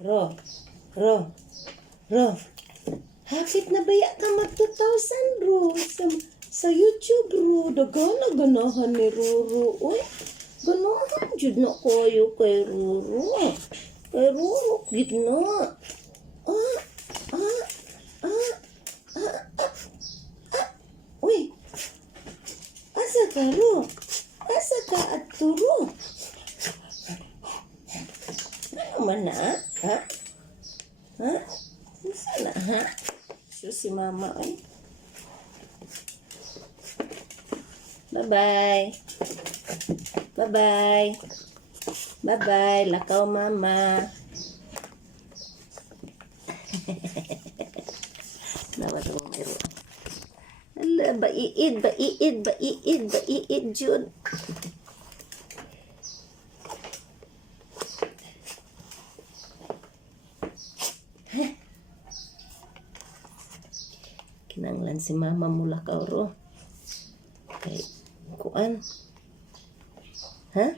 Ro, Ro, Ro. Hapit na baya ka mag 2,000, Ro. Sa YouTube, Ro. Dagana ganahan ni Roro. Uy, ganahan jud na kayo kay Roro. Kay Roro, gitna. Ah, ah, ah, ah, ah, ah. Uy, asa ka, Ro? Asa ka at Ro? Ano man na, ha? Ha? Sana, ha? So, si mama, ay. Bye-bye. Bye-bye. Bye-bye. Lakaw, mama. Nawad mo meron. Ala, baiid, Jud. Kinanglan si mama mula ka, Ro. Kay, kuan. Ha?